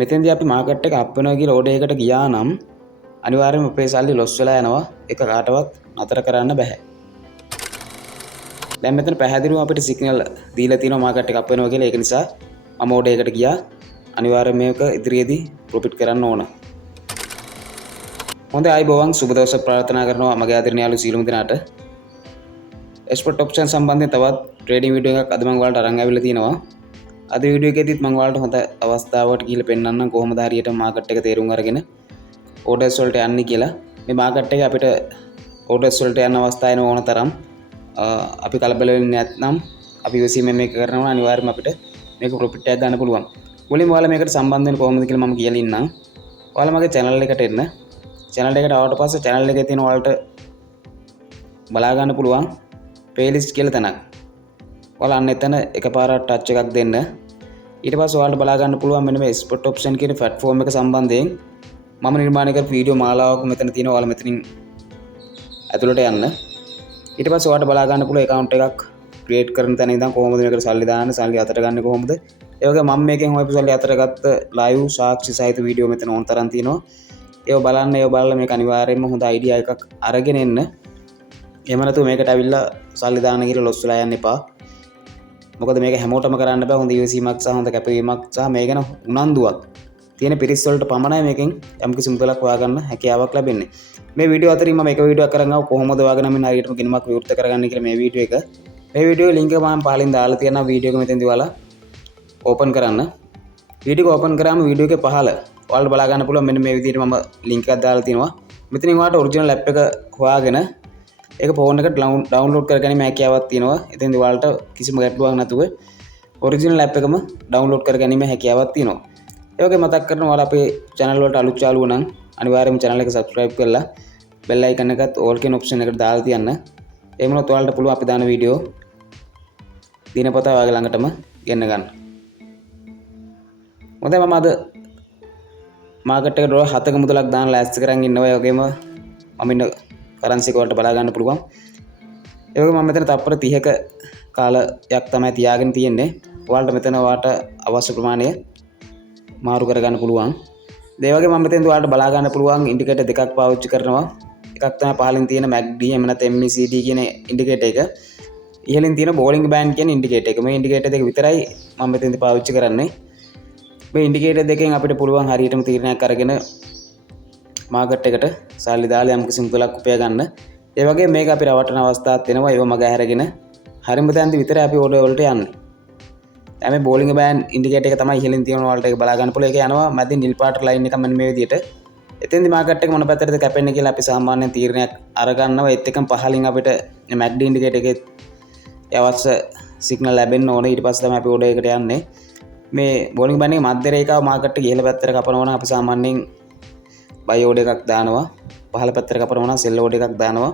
මෙතෙන්දී අපි මාකට් එක අප් වෙනවා කියලා ඕඩර් එකකට ගියා නම් අනිවාර්යයෙන්ම අපේ සල්ලි ලොස් වෙලා යනවා. ඒක කාටවත් නතර කරන්න බෑ. දැන් මෙතන පැහැදිලිව අපිට සිග්නල් දීලා තියෙනවා මාකට් එක අප් වෙනවා කියලා. ඒක නිසා මම ඕඩර් එකකට ගියා. අනිවාර්යයෙන් මේක ඉදිරියේදී ප්‍රොෆිට් කරන්න ඕන. හොඳයි ආයිබෝවන් සුබ දවසක් ප්‍රාර්ථනා කරනවා මගේ ආදරණීය යාළු සියලුම දෙනාට. එක්ස්පර්ට් ඔප්ෂන් සම්බන්ධයෙන් තවත් ට්‍රේඩින් වීඩියෝ එකක් අද මම ඔයාලට අරන් ආවිල්ලා තියෙනවා. අද වීඩියෝ එකේදීත් මම ඔයාලට හොඳ අවස්ථාවකට ගිහිල්ලා පෙන්නන්නම් කොහොමද හරියට මාකට් එක තේරුම් අරගෙන ඕඩර්ස් වලට යන්නේ කියලා. මේ මාකට් එකේ අපිට ඕඩර්ස් වලට යන අවස්ථා එන ඕන තරම් අපි කලබල වෙන්නේ නැත්නම් අපි ඉවසීමෙන් මේක කරනවා අනිවාර්යයෙන්ම අපිට මේක ප්‍රොෆිට් එකක් ගන්න පුළුවන්. මුලින්ම ඔයාලා මේකට සම්බන්ධ වෙන්න කොහොමද කියලා මම කියලා ඉන්නම්. ඔයාලා මගේ channel එකට එන්න. channel එකට ආවට පස්සේ channel එකේ තියෙන ඔයාලට බලා ගන්න පුළුවන් playlist කියලා තැනක්. ඔයාලා අන්න එතන එකපාරට ටච් එකක් දෙන්න. ඊට පස්සේ ඔයාලට බලා ගන්න පුළුවන් මෙන්න මේ export option කියන platform එක සම්බන්ධයෙන් මම නිර්මාණය කරපු වීඩියෝ මාලාවක් මෙතන තියෙනවා. ඔයාලා මෙතනින් ඇතුළට යන්න. ඊට පස්සේ ඔයාලට බලා ගන්න පුළුවන් account එකක් create කරන තැන ඉඳන් කොහොමද මේකට සල්ලි දාන්නේ, සල්ලි අතට ගන්න කොහොමද? ඒ වගේ මම මේකෙන් හොයපු සල්ලි අතට ගත්ත live සාක්ෂි සහිත වීඩියෝ මෙතන ඕන තරම් තියෙනවා. ඒව බලන්න, ඒව බලලා මේක අනිවාර්යයෙන්ම හොඳ idea එකක් අරගෙන එන්න. එහෙම නැතුව මේකට ඇවිල්ලා සල්ලි දාන්න කියලා ලොස් වෙලා යන්න එපා. මොකද මේක හැමෝටම කරන්න බෑ. හොඳ ඉවසීමක් සහ හොඳ කැපවීමක් සහ මේ ගැන උනන්දුවක් තියෙන පිරිස් වලට පමණයි මේකෙන් යම්කිසි මුදලක් හොයාගන්න හැකියාවක් ලැබෙන්නේ. මේ වීඩියෝ අතරින් මම එක වීඩියෝ එකක් කරන් ආව කොහොමද ඔයාගෙන මේ හරියටම ගිණුමක් විවෘත කරගන්න කියලා මේ වීඩියෝ එක. මේ වීඩියෝ ලින්ක් එක මම පහලින් දාලා තියෙනවා. වීඩියෝ එක මෙතෙන්දී ඔයාලා ඕපන් කරන්න. වීඩියෝ එක ඕපන් කරාම වීඩියෝ එකේ පහළ ඔයාලට බලා ගන්න පුළුවන් මෙන්න මේ විදිහට මම ලින්ක් එකක් දාලා තියෙනවා. මෙතනින් ඔයාලට ඔරිජිනල් ඇප් එක හොයාගෙන ඒක ෆෝන් එකට ඩවුන්ලෝඩ් කරගැනීමේ හැකියාවක් තියෙනවා. එතෙන්දී ඔයාලට කිසිම ගැටලුවක් නැතුව ඔරිජිනල් ඇප් එකම ඩවුන්ලෝඩ් කරගැනීමේ හැකියාවක් තියෙනවා. ඒ වගේ මතක් කරනවා ඔයාලා අපේ channel වලට අලුත් යාළුවෝ නම් අනිවාර්යයෙන්ම channel එක subscribe කරලා bell icon එකත් all කියන option එකට දාලා තියන්න. එහෙම වුණොත් ඔයාලට පුළුවන් අපි දාන වීඩියෝ දිනපතා ඔයාගේ ළඟටම ගෙන්න ගන්න. හොඳයි මම අද මාකට් එකට ඩොලර් 7ක මුදලක් දාන්න ලෑස්ති කරන් ඉන්නවා. ඒ වගේම මම ඉන්න කරන්සි එක වලට බලා ගන්න පුළුවන්. ඒ වගේම මම මෙතන තත්පර 30ක කාලයක් තමයි තියාගෙන තියෙන්නේ. ඔයාලට මෙතන ඔයාලට අවශ්‍ය ප්‍රමාණය මාරු කරගන්න පුළුවන්. ඒ වගේම මම මෙතෙන්ද ඔයාලට බලා ගන්න පුළුවන් ඉන්ඩිකේටර් දෙකක් පාවිච්චි කරනවා. එකක් තමයි පහලින් තියෙන MACD එහෙම නැත්නම් MECD කියන ඉන්ඩිකේටර් එක. ඉහළින් තියෙන බෝලිංග් බෑන්ඩ් කියන ඉන්ඩිකේටර් එක. මේ ඉන්ඩිකේටර් දෙක විතරයි මම මෙතෙන්ද පාවිච්චි කරන්නේ. මේ ඉන්ඩිකේටර් දෙකෙන් අපිට පුළුවන් හරියටම තීරණයක් අරගෙන මාකට් එකට සල්ලි දාලා යම් කිසි මුදලක් උපයා ගන්න. ඒ වගේ මේක අපි රවටන අවස්ථාවක් වෙනවා. ඒව මග හැරගෙන හරියම තැනදී විතරයි අපි ඕඩර් වලට යන්නේ. දැන් මේ බෝලිංග් බෑන්ඩ් ඉන්ඩිකේටර් එක තමයි ඉහළින් තියෙන වලට ඒක බලා ගන්න පුළුවන්. ඒක යනවා මැදින් නිල් පාට ලයින් එක මෙන්න මේ විදිහට. එතෙන්දි මාකට් එක මොන පැත්තටද කැපෙන්නේ කියලා අපි සාමාන්‍යයෙන් තීරණයක් අරගන්නවා. ඒත් එකම පහලින් අපිට MACD ඉන්ඩිකේටර් එකේ අවශ්‍ය සිග්නල් ලැබෙන්න ඕනේ. ඊට පස්සේ තමයි අපි ඕඩර් එකට යන්නේ. මේ බෝලිංග් බෑන්ඩ් එකේ මධ්‍ය රේඛාව මාකට් එක ඉහළ පැත්තට කපනවා නම් අපි සාමාන්‍යයෙන් බයි ඕඩර් එකක් දානවා. පහළ පැත්තට කපනවා නම් සෙල් ඕඩර් එකක් දානවා.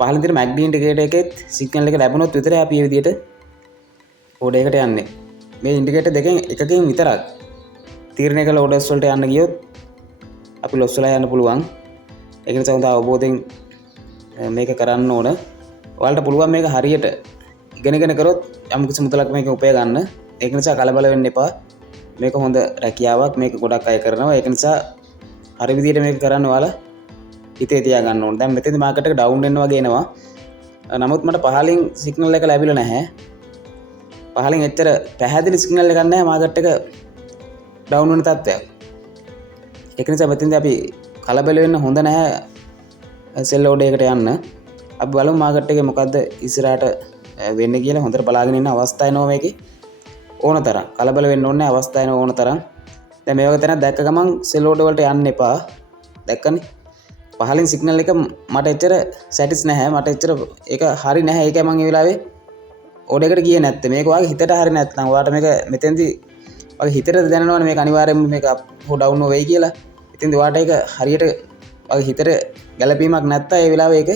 පහළින් තියෙන MACD ඉන්ඩිකේටර් එකෙත් සිග්නල් එක ලැබුණොත් විතරයි අපි මේ විදිහට ඕඩර් එකට යන්නේ. මේ ඉන්ඩිකේටර් දෙකෙන් එකකින් විතරක් තීරණය කළ ඕඩර්ස් වලට යන්න ගියොත් අපි ලොස් වෙලා යන්න පුළුවන්. ඒක නිසා හොඳ අවබෝධයෙන් මේක කරන්න ඕන. ඔයාලට පුළුවන් මේක හරියට ඉගෙනගෙන කරොත් යම් කිසි මුදලක් මේක උපය ගන්න. ඒක නිසා කලබල වෙන්න එපා. මේක හොඳ රැකියාවක්. මේක ගොඩක් අය කරනවා. ඒක නිසා හරි විදිහට මේක කරන්න ඔයාලා හිතේ තියාගන්න ඕන. දැන් මෙතෙන්දි මාකට් එක ඩවුන් වෙනවා වගේ එනවා. නමුත් මට පහලින් සිග්නල් එක ලැබිලා නැහැ. පහලින් එච්චර පැහැදිලි සිග්නල් එකක් නැහැ මාකට් එක ඩවුන් වෙන තත්ත්වයක්. ඒක නිසා මෙතෙන්දී අපි කලබල වෙන්න හොඳ නැහැ සෙල් ඕඩර් එකට යන්න. අපි බලමු මාකට් එකේ මොකද්ද ඉස්සරහට වෙන්නේ කියලා හොඳට බලාගෙන ඉන්න අවස්ථාව එනවා මේකේ. ඕන තරම් කලබල වෙන්න ඕනේ අවස්ථාව එනවා ඕන තරම්. දැන් මේ වගේ තැනක් දැක්ක ගමන් සෙල් ඕඩර් වලට යන්න එපා. දැක්කනේ පහලින් සිග්නල් එක මට එච්චර සැටිස් නැහැ. මට එච්චර ඒක හරි නැහැ. ඒකයි මම ඒ වෙලාවේ ඕඩර් එකට ගියේ නැත්තේ. මේක ඔයාගේ හිතට හරි නැත්නම් ඔයාට මේක මෙතෙන්දී ඔයාගේ හිතට දැනෙනවනේ මේක අනිවාර්යයෙන්ම මේක අප් හෝ ඩවුන් වෙයි කියලා. ඉතින් ඔයාට ඒක හරියට ඔයාගේ හිතට ගැළපීමක් නැත්නම් ඒ වෙලාවේ ඒක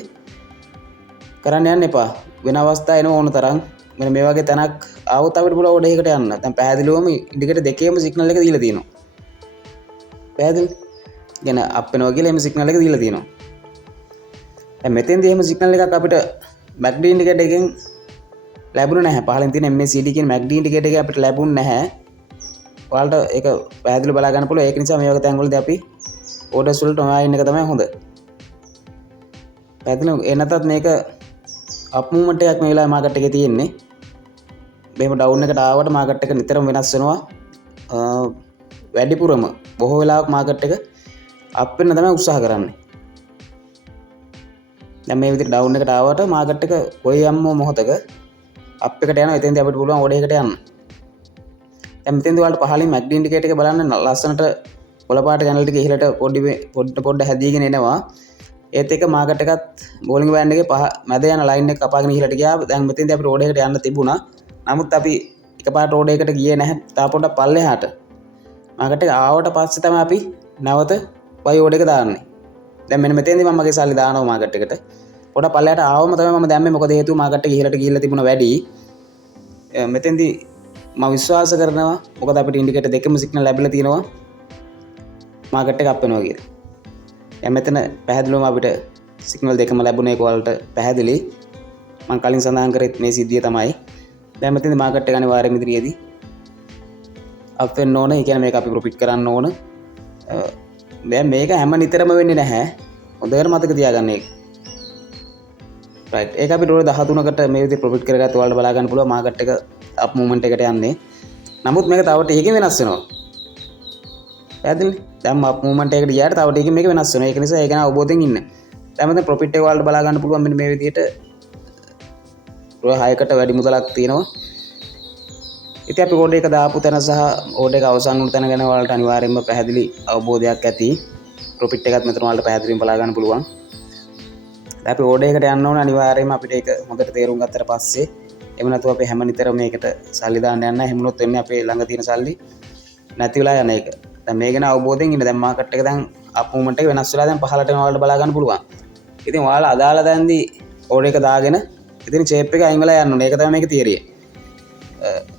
කරන්න යන්න එපා. වෙන අවස්ථා එන ඕන තරම් මෙන්න මේ වගේ තැනක් ආවොත් අපිට පුළුවන් ඕඩර් එකකට යන්න. දැන් පැහැදිලිවම ඉන්ඩිකේටර් දෙකේම සිග්නල් එක දීලා තියෙනවා. පැහැදිලි? ගැන අප් වෙනවා කියලා එහෙම සිග්නල් එක දීලා තියෙනවා. දැන් මෙතෙන්දී එහෙම සිග්නල් එකක් අපිට MACD ඉන්ඩිකේටර් එකෙන් ලැබුණේ නැහැ. පහලින් තියෙන MACD කියන MACD ඉන්ඩිකේටර් එක අපිට ලැබුණේ නැහැ. ඔයාලට ඒක පැහැදිලිව බලා ගන්න පුළුවන්. ඒක නිසා මේ වගේ තැන්වලදී අපි ඕඩර්ස් වලට නොයා ඉන්න එක තමයි හොඳ. පැහැදිලිව එනතත් මේක අප් මූව්මන්ට් එකක් මේ වෙලාවේ මාකට් එකේ තියෙන්නේ. මෙහෙම ඩවුන් එකට ආවට මාකට් එක නිතරම වෙනස් වෙනවා. වැඩිපුරම බොහෝ වෙලාවක් මාකට් එක අප් වෙන්න තමයි උත්සාහ කරන්නේ. දැන් මේ විදිහට ඩවුන් එකට ආවට මාකට් එක කොයි යම්ම මොහොතක අප් එකට යනවා. එතෙන්දී අපිට පුළුවන් ඕඩර් එකට යන්න. දැන් මෙතෙන්දී ඔයාලට පහලින් MACD ඉන්ඩිකේටර් එක බලන්න ලස්සනට කොළ පාට කැනල් ටික ඉහළට පොඩ්ඩ හැදීගෙන එනවා. ඒත් එක මාකට් එකත් බෝලිං බෑන්ඩ් එකේ මැද යන ලයින් එක කපාගෙන ඉහළට ගියා. දැන් මෙතෙන්දී අපිට ඕඩර් එකට යන්න තිබුණා. නමුත් අපි එකපාරට ඕඩර් එකට ගියේ නැහැ. තා පොඩ්ඩක් පල්ලෙහාට මාකට් එක ආවට පස්සේ තමයි අපි නැවත buy ඕඩර් එක දාන්නේ. දැන් මෙන්න මෙතෙන්දී මම මගේ සල්ලි දානවා මාකට් එකට. පොඩ්ඩක් පල්ලෙහාට ආවම තමයි මම දැම්මේ. මොකද හේතුව මාකට් එක ඉහළට ගිහිල්ලා තිබුණ වැඩි. මෙතෙන්දී මම විශ්වාස කරනවා මොකද අපිට ඉන්ඩිකේටර් දෙකම සිග්නල් ලැබිලා තියෙනවා මාකට් එක අප් වෙනවා කියලා. දැන් මෙතන පැහැදිලිවම අපිට සිග්නල් දෙකම ලැබුණේ ඒක වලට පැහැදිලි. මම කලින් සඳහන් කරේ මේ සිද්ධිය තමයි. දැන් මෙතනදී මාකට් එක අනිවාර්යයෙන්ම ඉදිරියේදී අප් වෙන්න ඕන. ඒ කියන්නේ මේක අපි ප්‍රොෆිට් කරන්න ඕන. දැන් මේක හැම නිතරම වෙන්නේ නැහැ. හොඳට මතක තියාගන්න ඒක. රයිට්. ඒක අපි ඩොලර් 13කට මේ විදිහට ප්‍රොෆිට් කරගත්ත ඔයාලට බලා ගන්න පුළුවන් මාකට් එක අප් මූව්මන්ට් එකට යන්නේ. නමුත් මේක තව ටිකකින් වෙනස් වෙනවා. පැහැදිලිද? දැන් අප් මූව්මන්ට් එකට ගියාට තව ටිකකින් මේක වෙනස් වෙනවා. ඒක නිසා ඒක ගැන අවබෝධයෙන් ඉන්න. දැන් මෙතන ප්‍රොෆිට් එක ඔයාලට බලා ගන්න පුළුවන් මෙන්න මේ විදිහට ඩොලර් 6කට වැඩි මුදලක් තියෙනවා. ඉතින් අපි ඕඩර් එක දාපු තැන සහ ඕඩර් එක අවසන් වුණු තැන ගැන ඔයාලට අනිවාර්යයෙන්ම පැහැදිලි අවබෝධයක් ඇති. ප්‍රොෆිට් එකත් මෙතන ඔයාලට පැහැදිලිවම බලා ගන්න පුළුවන්. දැන් අපි ඕඩර් එකට යන්න ඕන අනිවාර්යයෙන්ම අපිට ඒක හොඳට තේරුම් ගත්තට පස්සේ එහෙම නැතුව අපි හැම නිතරම මේකට සල්ලි දාන්න යන්න. එහෙම වුණොත් වෙන්නේ අපේ ළඟ තියෙන සල්ලි නැති වෙලා යන එක. දැන් මේ ගැන අවබෝධයෙන් ඉන්න. දැන් මාකට් එක දැන් අප් මූව්මන්ට් එක වෙනස් වෙලා දැන් පහළට යන ඔයාලට බලා ගන්න පුළුවන්. ඉතින් ඔයාලා අදාළ තැන්දී ඕඩර් එක දාගෙන ඉතින් ෂේප් එක අයින් වෙලා යන්න ඕනේ. ඒක තමයි මේකේ තියරිය.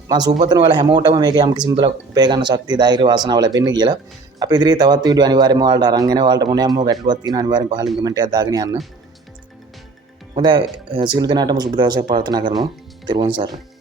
මම සූපතන ඔයාලා හැමෝටම මේක යම් කිසි මුදලක් උපය ගන්න ශක්තිය ධෛර්ය වාසනාව ලැබෙන්න කියලා. අපි ඉදිරියේ තවත් වීඩියෝ අනිවාර්යයෙන්ම ඔයාලට අරන් එනවා. ඔයාලට මොනියම් හෝ ගැටලුවක් තියෙනවා අනිවාර්යෙන් පහලින් කමෙන්ට් එකක් දාගෙන යන්න. හොඳයි සියලු දෙනාටම සුබ දවසක් ප්‍රාර්ථනා කරනවා. තෙරුවන් සරණයි.